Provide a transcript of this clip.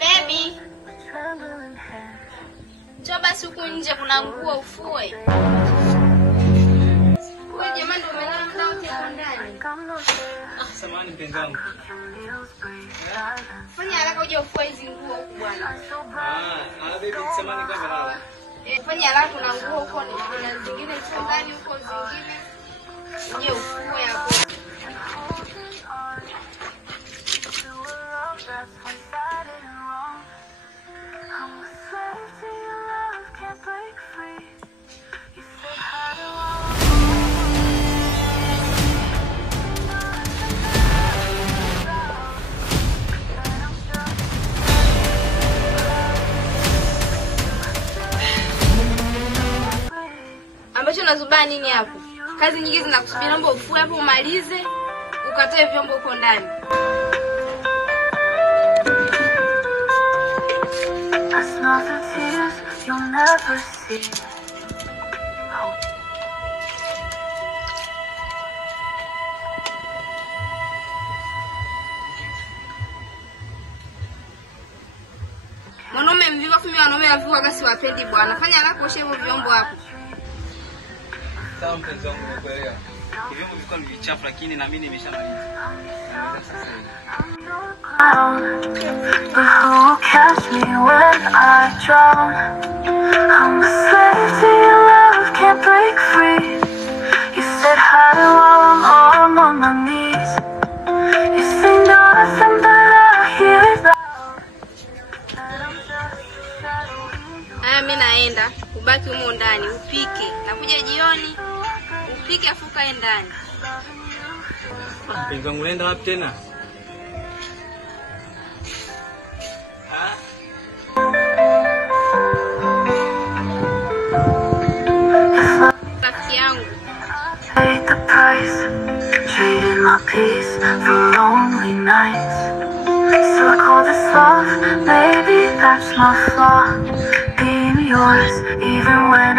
Baby. Njoo basi huku nje kuna nguo ufue. Wewe jamani ndio umelala muda wote hapo ndani. Samahani mpenzi wangu. Fanya haraka uje ufue hizi nguo huku bwana. Baby samahani kama lala. Fanya haraka kuna nguo huko na zingine ziko ndani huko zingine. Uje ufue hapo. Ambacho unazubaa nini hapo? Kazi nyingi zinakusubiri, naomba ufue hapo umalize, ukatoe vyombo huko ndani. Mwanaume mvivu afu mimi wanaume wavivu wakasi wapendi bwana. Fanya haraka oshe hivyo vyombo hapo. Sawa mpenzi wangu nakuelewa. Vyombo vilikuwa ni vichafu lakini na mimi nimeshamaliza. But who catch me when I drown? I'm a slave to your love, can't break free. You said hi while I'm on my knees. You say nothing but I hear it loud. Mimi naenda, ubaki humo ndani, upike. Nakuja jioni, upike afu kae ndani. Mpenzi wangu unaenda wapi tena? Rafiki yangu. Paid the price, traded my peace for lonely nights. So I call this love, maybe that's my flaw. Being yours, even when